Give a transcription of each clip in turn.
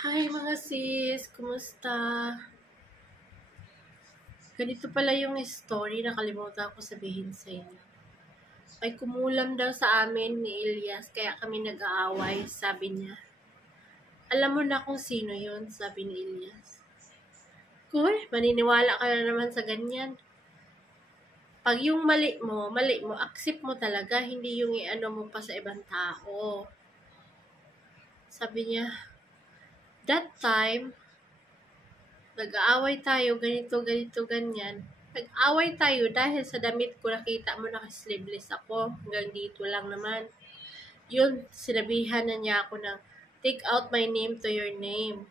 Hi mga sis, kumusta? Ganito pala yung story, nakalimutan ko sabihin sa inyo. May kumulam daw sa amin ni Elias, kaya kami nag-aaway, sabi niya. Alam mo na kung sino yun, sabi ni Elias. Kuy, maniniwala ka na naman sa ganyan. Pag yung mali mo, accept mo talaga, hindi yung i-ano mo pa sa ibang tao. Sabi niya, that time, nag-aaway tayo, ganito, ganyan. Nag-away tayo dahil sa damit ko, nakita mo naka-sleeveless ako. Hanggang dito lang naman. Yun, sinabihan na niya ako ng, take out my name to your name.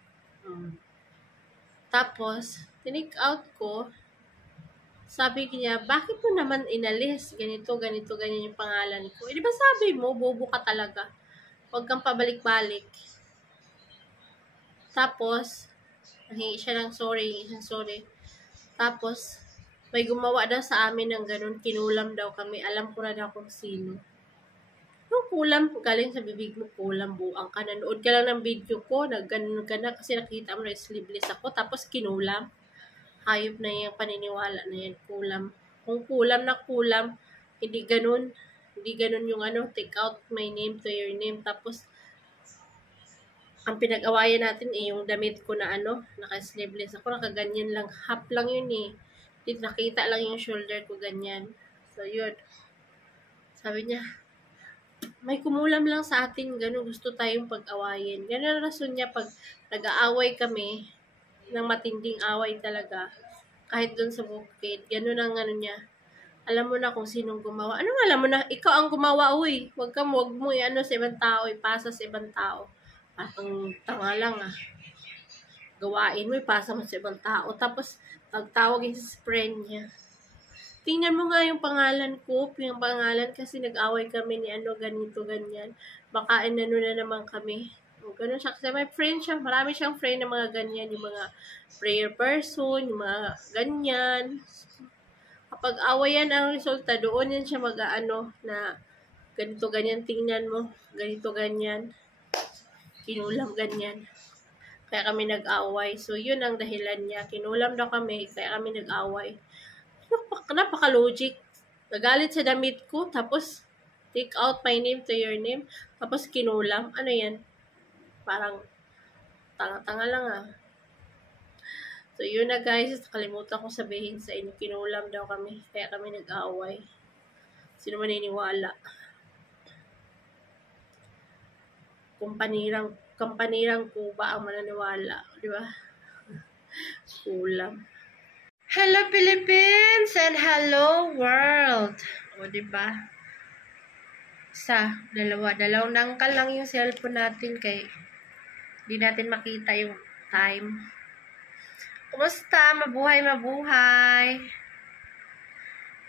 Tapos, tinake out ko, sabi niya, bakit mo naman inalis? Ganito, ganyan yung pangalan ko. Eh, di ba sabi mo, bobo ka talaga. Huwag kang pabalik-balik. Tapos, nahingi siya ng sorry. Tapos, may gumawa daw sa amin ng ganun, kinulam daw kami. Alam ko na daw kung sino. Yung kulam, galing sa bibig mo, kulam, buang ka. Nanood ka lang ng video ko, nagganon ka na kasi nakita mo na sleeveless ako, tapos kinulam. Hayop na yung paniniwala na yan, kulam. Kung kulam na kulam, hindi ganun. Hindi ganun yung take out my name to your name. Tapos, ang pinag-awayan natin yung damit ko na naka-sleeveless ako, nakaganyan lang, half lang yun eh. Nakita lang yung shoulder ko ganyan. So, yun. Sabi niya, may kumulam lang sa atin, gano'n, gusto tayong pag-awayin. Ganun ang rason niya pag nag-aaway kami, ng matinding away talaga, kahit dun sa bukid, ganun ang niya. Alam mo na kung sinong gumawa. Anong alam mo na? Ikaw ang gumawa, uy. Wag mo sa ibang tao, ipasa sa ibang tao. Ang tanga lang gawain mo, ipasa mo sa ibang tao. Tapos, tagtawag yung sa friend niya. Tingnan mo nga yung pangalan ko, yung pangalan kasi nag-away kami ni ganito, ganyan. Baka na naman kami. Ganun siya. Kasi may friend siya, marami siyang friend na mga ganyan, yung mga prayer person, yung mga ganyan. Kapag awayan ang resulta, doon yan siya na ganito, ganyan, tingnan mo, ganito, ganyan. Kinulam, ganyan. Kaya kami nag-away. So, yun ang dahilan niya. Kinulam daw kami, kaya kami nag-away. Napaka-logic. Nagalit sa damit ko, tapos take out my name to your name, tapos kinulam. Ano yan? Parang tanga-tanga lang So, yun na guys. Kalimutan ko sabihin sa inyo. Kinulam daw kami, kaya kami nag-away. Sino maniniwala? Kampanirang kuba ang mananiwala. Di ba? Kulam. Hello Philippines and hello world. O, diba? Dalawang nangkal lang yung cellphone natin kay di natin makita yung time. Kumusta? Mabuhay.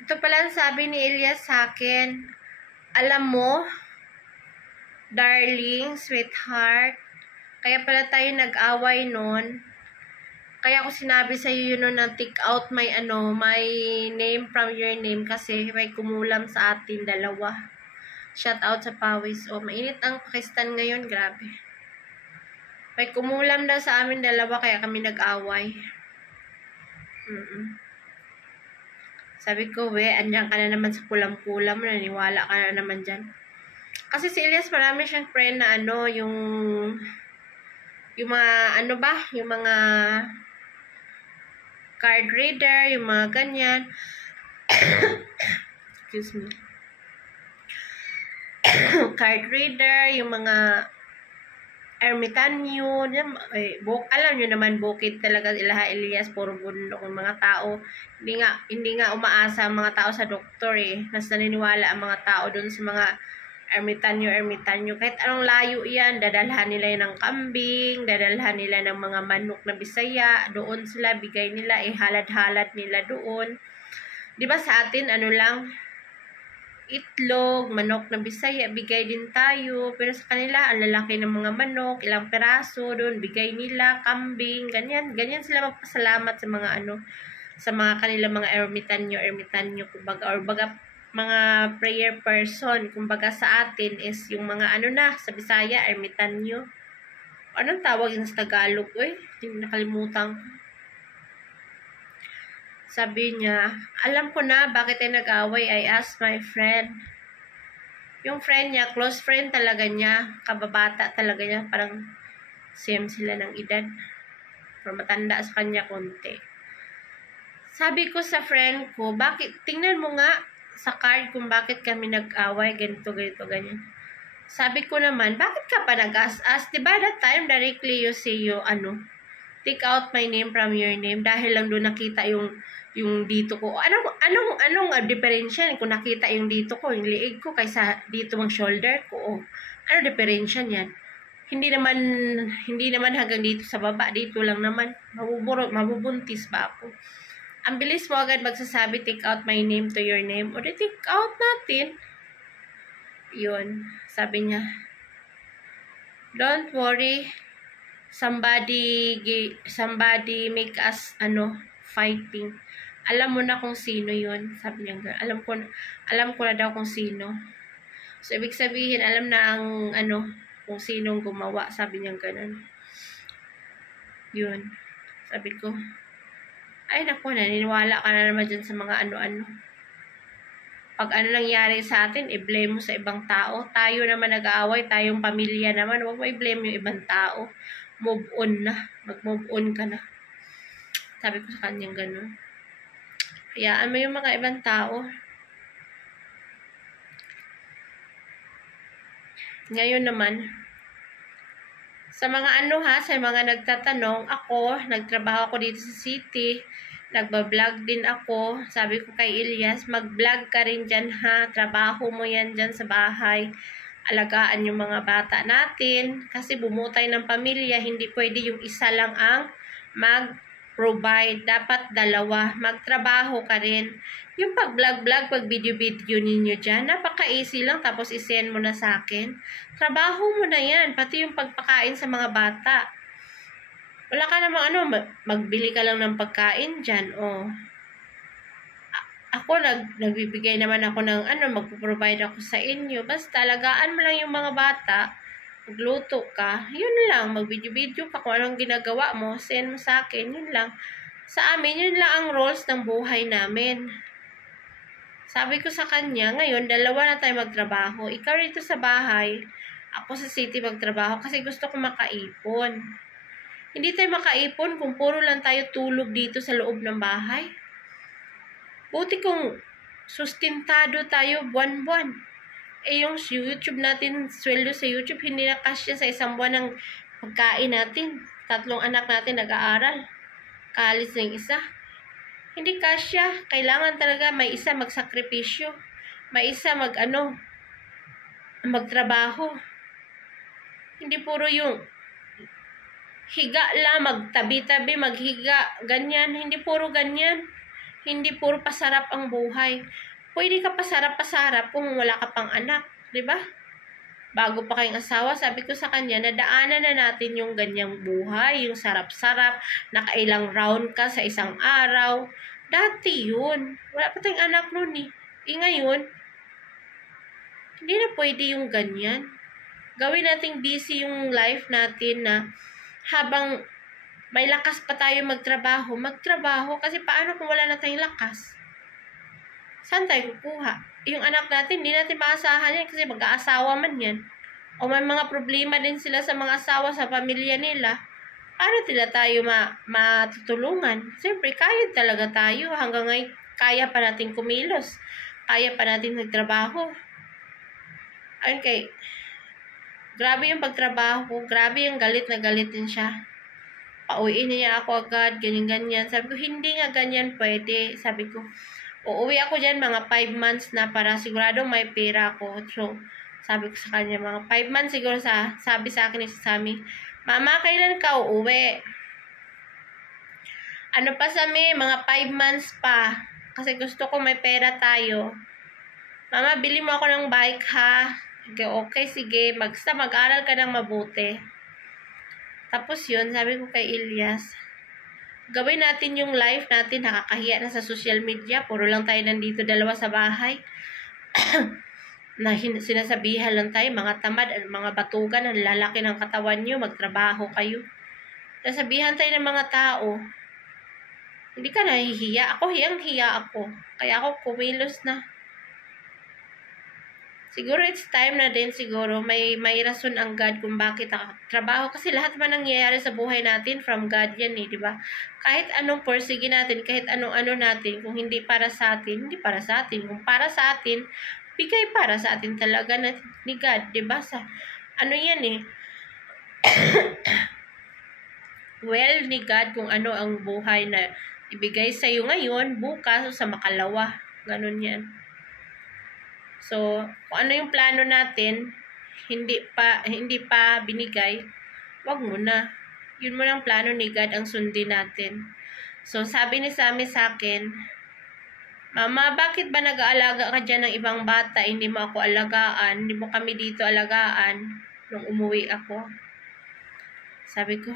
Ito pala ang sabi ni Elias sa akin. Alam mo, darling, sweetheart, kaya pala tayo nag-away nun. Kaya ako sinabi sa iyo yun na take out my name from your name kasi may kumulam sa atin dalawa. Shout out sa Pawis. Mainit ang Pakistan ngayon, grabe. May kumulam daw sa amin dalawa kaya kami nag-away. Sabi ko, andyan ka na naman sa kulam-kulam, naniwala ka na naman dyan. Kasi si Elias, marami siyang friend na yung mga yung mga card reader, yung mga ganyan. Excuse me. Card reader, yung mga ermitanyo, alam nyo naman, bukid talaga ilaha Elias, puro bundok ng mga tao. Hindi nga umaasa ang mga tao sa doktor Mas naniniwala ang mga tao dun sa mga ermitanyo. Kahit anong layo yan, dadalhan nila ng kambing, dadalhan nila ng mga manok na Bisaya, doon sila, bigay nila, halad-halad nila doon. Diba sa atin, lang, itlog, manok na Bisaya, bigay din tayo. Pero sa kanila, ang lalaki ng mga manok, ilang peraso doon, bigay nila, kambing, ganyan. Ganyan sila magpasalamat sa mga sa mga kanila mga ermitanyo, kumbaga, mga prayer person. Kumbaga sa atin is yung mga sa Bisaya, ermitanyo. Anong tawag yun sa Tagalog? Yung nakalimutan ko. Sabi niya, alam ko na bakit tayo nag-away. I asked my friend. Yung friend niya, close friend talaga niya. Kababata talaga niya. Parang same sila ng edad. Pero matanda sa kanya konti. Sabi ko sa friend ko, bakit, tingnan mo nga sa card kung bakit kami nag-away, ganito, ganyan. Sabi ko naman, bakit ka pa nag-as-as? Diba that time, directly you say take out my name from your name dahil lang doon nakita yung dito ko. Anong diferensya kung nakita yung dito ko, yung liig ko kaysa dito ang shoulder ko? Ano diferensya niyan? Hindi naman hanggang dito sa baba, dito lang naman. Mabubuntis ba ako? Ang bilis mo agad magsasabi, take out my name to your name. O di take out natin. Yun, sabi niya. Don't worry. Somebody make us fighting. Alam mo na kung sino yun. Sabi niya, alam ko na daw kung sino. So ibig sabihin, alam na ang kung sinong gumawa. Sabi niya ganun. Yun. Sabi ko, ay naku, naniniwala ka na naman dyan sa mga ano-ano. Pag nangyari sa atin, i-blame mo sa ibang tao. Tayo naman nag-aaway, tayong pamilya naman. Huwag mo i-blame yung ibang tao. Move on na. Mag-move on ka na. Sabi ko sa kanyang gano'n. Hayaan mo yung mga ibang tao. Ngayon naman, sa mga sa mga nagtatanong, nagtrabaho ako dito sa city, nagbablog din ako. Sabi ko kay Elias, mag-vlog ka rin dyan ha, trabaho mo yan dyan sa bahay. Alagaan yung mga bata natin, kasi bumutay ng pamilya, hindi pwede yung isa lang ang mag-provide. Dapat dalawa, magtrabaho ka rin. Yung pag-vlog, pag-video ninyo dyan, napaka-easy lang, tapos isend mo na sa akin. Trabaho mo na yan, pati yung pagpakain sa mga bata. Wala ka namang magbili ka lang ng pagkain dyan, Ako, nagbibigay naman ako ng magpo-provide ako sa inyo. Basta, alagaan mo lang yung mga bata, magluto ka, yun lang, mag-video ka kung anong ginagawa mo, send mo sa akin, yun lang. Sa amin, yun lang ang roles ng buhay namin. Sabi ko sa kanya, ngayon, dalawa na tayo magtrabaho. Ikaw rito sa bahay, ako sa city magtrabaho kasi gusto ko makaipon. Hindi tayo makaipon kung puro lang tayo tulog dito sa loob ng bahay. Buti kung sustentado tayo buwan-buwan. Yung YouTube natin, sweldo sa YouTube, hindi na kasya sa isang buwan ng pagkain natin. 3 anak natin nag-aaral. Kaalis ng isa. Hindi kasya. Kailangan talaga may isa magsakripisyo. May isa magtrabaho. Hindi puro yung higa lang, magtabi-tabi, maghiga, ganyan. Hindi puro ganyan. Hindi puro pasarap ang buhay. Pwede ka pasarap-pasarap kung wala ka pang anak. Diba? Bago pa kayong asawa, sabi ko sa kanya, nadaanan na natin yung ganyang buhay, yung sarap-sarap, nakailang round ka sa isang araw. Dati yun. Wala pa tayong anak nun eh. Ngayon, hindi na pwede yung ganyan. Gawin nating busy yung life natin na habang may lakas pa tayo magtrabaho. Kasi paano kung wala na tayong lakas? Saan tayo kukuha? Yung anak natin, hindi natin maasahan yan kasi mag-aasawa man yan. O may mga problema din sila sa mga asawa sa pamilya nila. Paano nila tayo matutulungan? Siyempre, kaya talaga tayo. Hanggang ngayon, kaya pa natin kumilos. Kaya pa natin magtrabaho. Ayun grabe yung pagtrabaho ko. Grabe yung galit na galit din siya. Pauwiin niya ako agad, ganyan-ganyan. Sabi ko, hindi nga ganyan pwede. Sabi ko, uuwi ako dyan mga 5 months na para siguradong may pera ako. So, sabi ko sa kanya, mga 5 months siguro sabi sa akin ni Sami, Mama, kailan ka uuwi? Ano pa Sami, mga 5 months pa. Kasi gusto ko may pera tayo. Mama, bili mo ako ng bike ha. Okay, sige. Mag-aral ka ng mabuti. Tapos yun, sabi ko kay Elias, gawin natin yung life natin, nakakahiya na sa social media. Puro lang tayo nandito dalawa sa bahay. na sinasabihan lang tayo, mga tamad, mga batugan, ang lalaki ng katawan nyo, magtrabaho kayo. Nasabihan tayo ng mga tao, hindi ka nahihiya. Ako, hiyang-hiya ako. Kaya ako kumilos na. Siguro it's time na din siguro may rason ang God kung bakit trabaho. Kasi lahat man nangyayari sa buhay natin from God yan eh, di ba? Kahit anong pursige natin, kahit anong-ano natin, kung hindi para sa atin, hindi para sa atin. Kung para sa atin, bigay para sa atin talaga ni God, di ba? Sa, ano yan eh, well ni God kung ano ang buhay na ibigay sa iyo ngayon, bukas o sa makalawa. Ganun yan. So, kung ano yung plano natin, hindi pa binigay, wag mo na. Yun mo ng plano ni God ang sundin natin. So, sabi ni Sammy sa akin, Mama, bakit ba nag-aalaga ka dyan ng ibang bata? Hindi mo ako alagaan. Hindi mo kami dito alagaan nung umuwi ako. Sabi ko,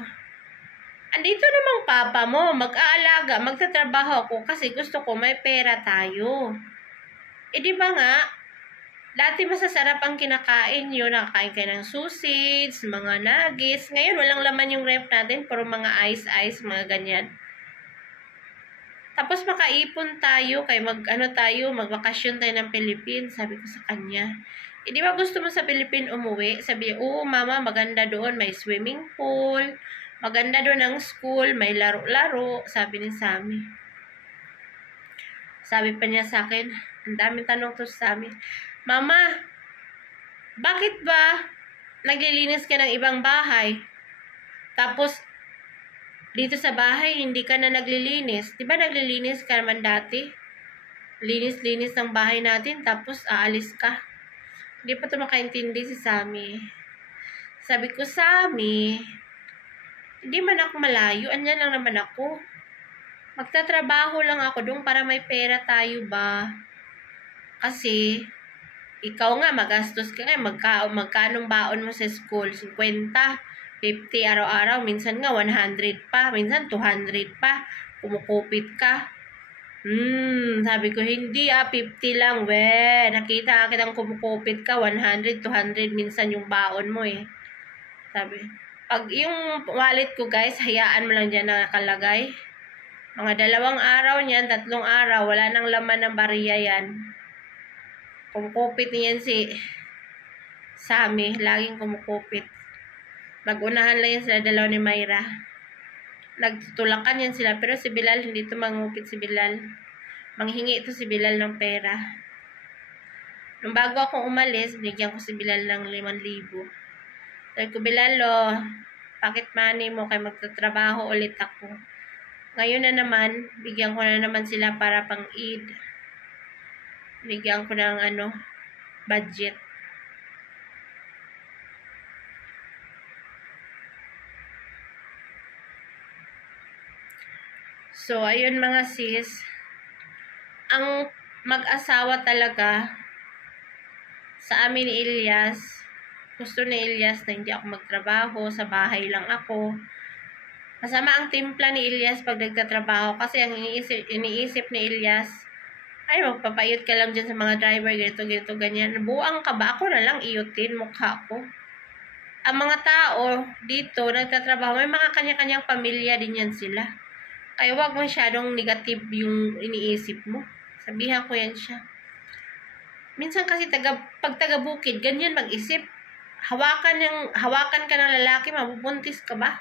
andito namang papa mo, mag-aalaga, magtatrabaho ako kasi gusto ko may pera tayo. Eh di ba nga, dati masasarap ang kinakain nyo, nakakain kayo ng sausage, mga nuggets. Ngayon, walang laman yung ref natin, puro mga ice, mga ganyan. Tapos makaipon tayo, kay magbakasyon tayo ng Philippines. Sabi ko sa kanya, eh di ba gusto mo sa Philippines umuwi? Sabi niya, oo mama, maganda doon, may swimming pool, maganda doon ang school, may laro-laro, sabi ni Sammy. Sabi pa niya sa akin, ang daming tanong to sa Sammy, Mama, bakit ba naglilinis ka ng ibang bahay? Tapos, dito sa bahay, hindi ka na naglilinis. Diba naglilinis ka naman dati? Linis-linis ng bahay natin, tapos aalis ka. Hindi pa ito makaintindi si Sammy. Sabi ko, Sammy, hindi man ako malayo, andyan lang naman ako. Magtatrabaho lang ako doon para may pera tayo ba? Kasi, ikaw nga, magastos ka nga, magkanong baon mo sa school? 50, 50 araw-araw, minsan nga 100 pa, minsan 200 pa, kumukupit ka. Sabi ko, hindi 50 lang, nakita kitang kumukupit ka, 100, 200, minsan yung baon mo eh. Sabi, pag yung wallet ko guys, hayaan mo lang dyan nakalagay. Mga 2 araw niyan, 3 araw, wala nang laman ng bariya yan. Kumukupit niyan si Sammy, laging kumukupit. Mag-unahan lang yan sila dalawa ni Myra. Nagtutulakan yan sila, pero si Bilal, hindi ito mangupit si Bilal. Manghingi ito si Bilal ng pera. Nung bago akong umalis, binigyan ko si Bilal ng 5,000. Sabi ko, Bilal, pocket money mo kay magtatrabaho ulit ako. Ngayon na naman, bigyan ko na naman sila para pang Eid. Bigyan ko ng budget. So, ayun mga sis, ang mag-asawa talaga sa amin ni Elias, gusto ni Elias na hindi ako magtrabaho, sa bahay lang ako. Masama ang timpla ni Elias pag nagtatrabaho kasi ang iniisip ni Elias, ay, magpapayot ka lang dyan sa mga driver, ganito, ganyan. Buang ka ba? Ako na lang iyutin, mukha ko. Ang mga tao dito, nagtatrabaho, may mga kanya-kanyang pamilya din yan sila. Kaya wag masyadong negative yung iniisip mo. Sabihan ko yan siya. Minsan kasi pag taga-bukid, ganyan mag-isip. Hawakan ka ng lalaki, mabubuntis ka ba?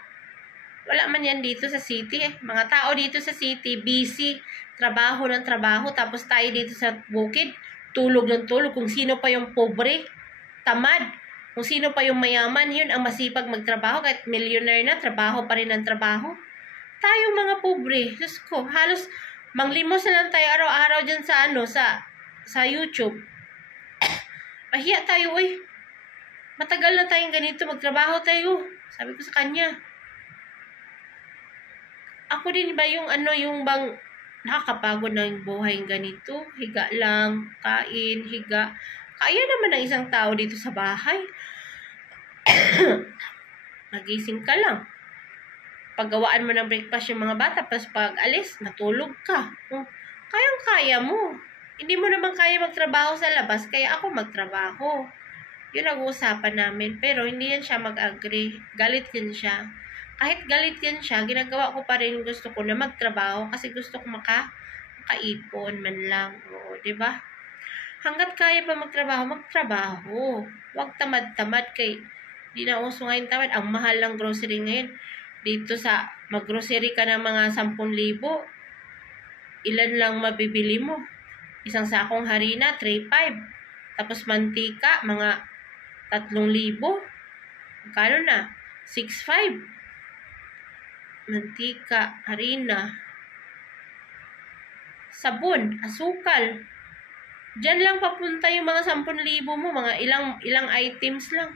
Wala man yan dito sa city eh. Mga tao dito sa city, busy, trabaho ng trabaho, tapos tayo dito sa bukid, tulog ng tulog. Kung sino pa yung pobre, tamad. Kung sino pa yung mayaman, yun ang masipag magtrabaho, kahit millionaire na, trabaho pa rin ang trabaho. Tayo mga pobre, Diyos ko, halos manglimos na lang tayo araw-araw dyan sa YouTube. Mahiya tayo, matagal na tayong ganito, magtrabaho tayo. Sabi ko sa kanya, ako din ba yung bang nakakapagod na yung buhay yung ganito? Higa lang, kain, higa. Kaya naman ng isang tao dito sa bahay. Nagising ka lang. Paggawaan mo ng breakfast yung mga bata, tapos pag alis, natulog ka. Kayang-kaya mo. Hindi mo naman kaya magtrabaho sa labas, kaya ako magtrabaho. Yun ang usapan namin. Pero hindi yan siya mag-agree. Galit yan siya. Kahit galit yan siya, ginagawa ko pa rin gusto ko na magtrabaho kasi gusto ko makaipon man lang. Oo, diba? Hanggat kaya pa magtrabaho, magtrabaho. Huwag tamad-tamad kay di na uso ngayon tamad. Ang mahal ng grocery ngayon. Dito sa mag-grocery ka ng mga 10,000, ilan lang mabibili mo? Isang sakong harina, 3,500. Tapos mantika, mga 3,000. Magkano na? 6,500. Mantika, harina, sabon, asukal. Diyan lang papunta yung mga 10,000 mo, mga ilang items lang.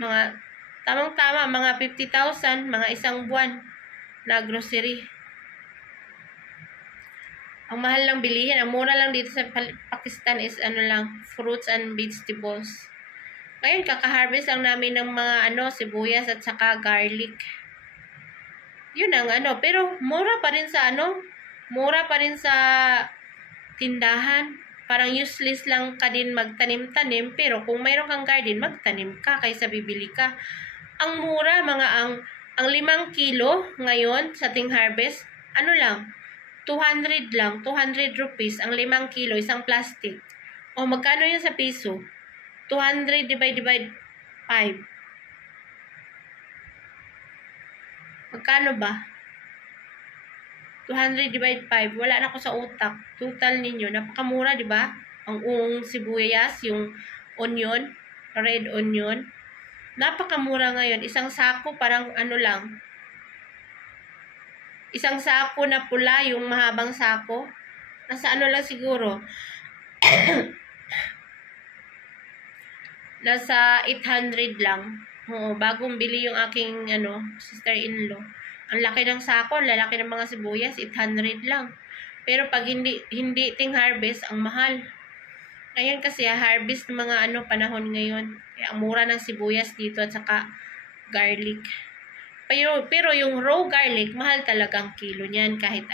Mga tamang-tama, mga 50,000, mga isang buwan na grocery. Ang mahal lang bilihin, ang mura lang dito sa Pakistan is fruits and vegetables. Ngayon, kaka-harvest lang namin ng mga sibuyas at saka garlic. Yun ang pero mura pa rin sa tindahan. Parang useless lang ka din magtanim-tanim, pero kung mayroon kang garden, magtanim ka kaysa bibili ka. Ang mura, ang 5 kilo ngayon sa ting harvest, lang, 200 lang, 200 rupees ang 5 kilo, isang plastic. O magkano yun sa piso? 200 divide 5. Magkano ba? 200 divide 5. Wala na ako sa utak. Total ninyo. Napakamura, di ba? Ang sibuyas, yung onion, red onion. Napakamura ngayon. Isang sako, parang lang. Isang sako na pula, yung mahabang sako. Nasa lang siguro. Nasa 800 lang. Oo, bagong bili yung aking sister-in-law. Ang laki ng sako, lalaki ng mga sibuyas, 800 lang. Pero pag hindi ting harvest, ang mahal. Ngayon kasi harvest ng mga panahon ngayon. Kaya ang mura ng sibuyas dito at saka garlic. Pero yung raw garlic, mahal talagang kilo niyan kahit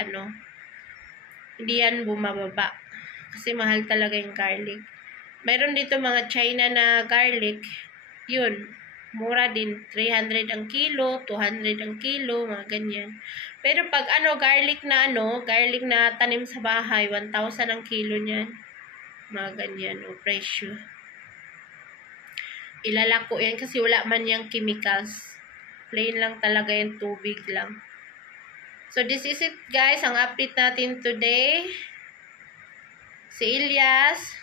Hindi yan bumababa. Kasi mahal talaga yung garlic. Mayroon dito mga China na garlic. Yun, mura din. 300 ang kilo, 200 ang kilo, mga ganyan. Pero pag garlic na tanim sa bahay, 1,000 ang kilo niyan. Mga ganyan, presyo. Ilalako yan kasi wala man yung chemicals. Plain lang talaga yung tubig lang. So this is it guys, ang update natin today. Si Ilyas,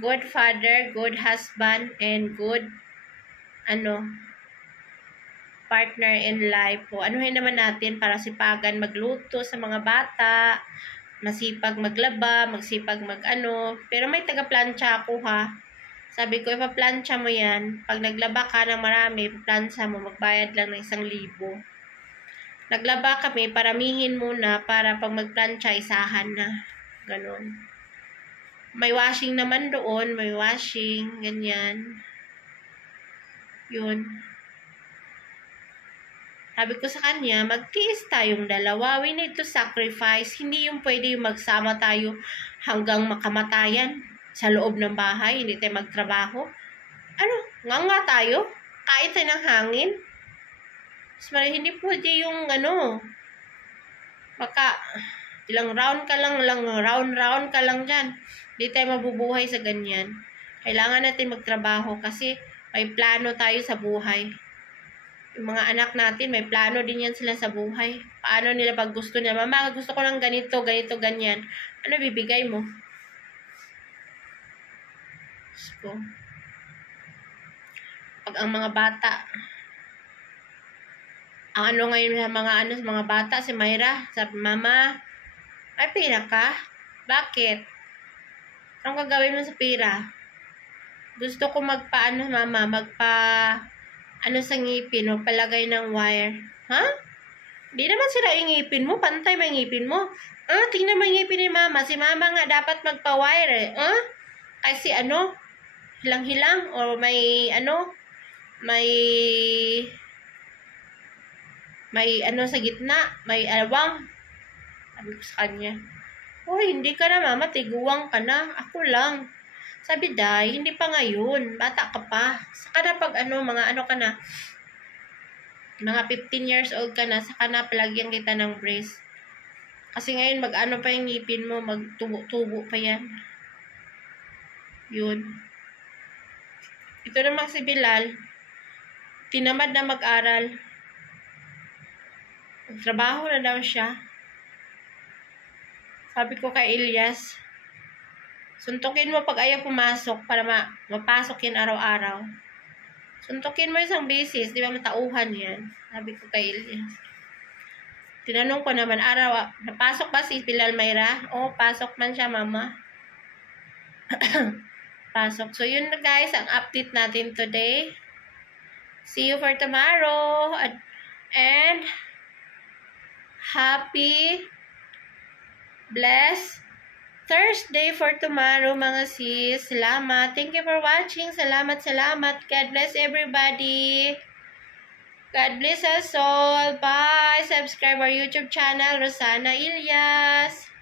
good father, good husband, and good partner in life. O anuhin naman natin para sipagan magluto sa mga bata, masipag maglaba, magsipag pero may taga-plancha ako ha. Sabi ko, ipa-plancha mo yan. Pag naglaba ka ng marami, plancha mo, magbayad lang ng 1,000. Naglaba kami, paramihin muna para pag magplancha, isahan na. Ganon. May washing naman doon, may washing, ganyan. Yun. Sabi ko sa kanya, magtiis tayong dalawa. We need to sacrifice. Hindi yung pwede magsama tayo hanggang makamatayan sa loob ng bahay. Hindi tayo magtrabaho. Nga tayo? Kain tayo ng hangin? Hindi pwede yung baka ilang round ka lang dyan. Hindi tayo mabubuhay sa ganyan. Kailangan natin magtrabaho kasi may plano tayo sa buhay. Yung mga anak natin, may plano din yan sila sa buhay. Paano nila pag gusto nila, mama, gusto ko ng ganito, ganyan. Ano bibigay mo? So, pag ang mga bata, ang ngayon sa mga bata, si Myra, sabi, mama, may pira ka? Bakit? Anong gagawin mo sa pira? Gusto ko mama, sa ngipin, palagay ng wire. Ha? Di naman sila yung ngipin mo, pantay ba yung ngipin mo? Tingnan mo yung ngipin ni mama. Si mama nga dapat magpa-wire Kasi hilang-hilang, or may sa gitna, may alawang. Sabi ko sa kanya. Hoy, hindi ka na mama, tiguwang ka na. Ako lang. Sabi, Day, hindi pa ngayon. Bata ka pa. Saka na pag mga ano ka na, mga 15 years old ka na, saka na palagyan kita ng brace. Kasi ngayon, mag-ano pa yung ngipin mo, magtubo-tubo pa yan. Yun. Ito namang si Bilal, tinamad na mag-aral. Trabaho na daw siya. Sabi ko kay Elias, suntukin mo pag ayaw pumasok para mapasok yan araw-araw. Suntukin mo isang beses, di ba matauhan yan? Sabi ko kay Elias. Tinanong ko naman, napasok ba si Bilal Mayra? Oo, pasok man siya, mama. Pasok. So, yun na guys, ang update natin today. See you for tomorrow. And happy, blessed Thursday for tomorrow, mga sis. Salamat. Thank you for watching. Salamat. God bless everybody. God bless us all. Bye. Subscribe our YouTube channel, Rosana Ilyas.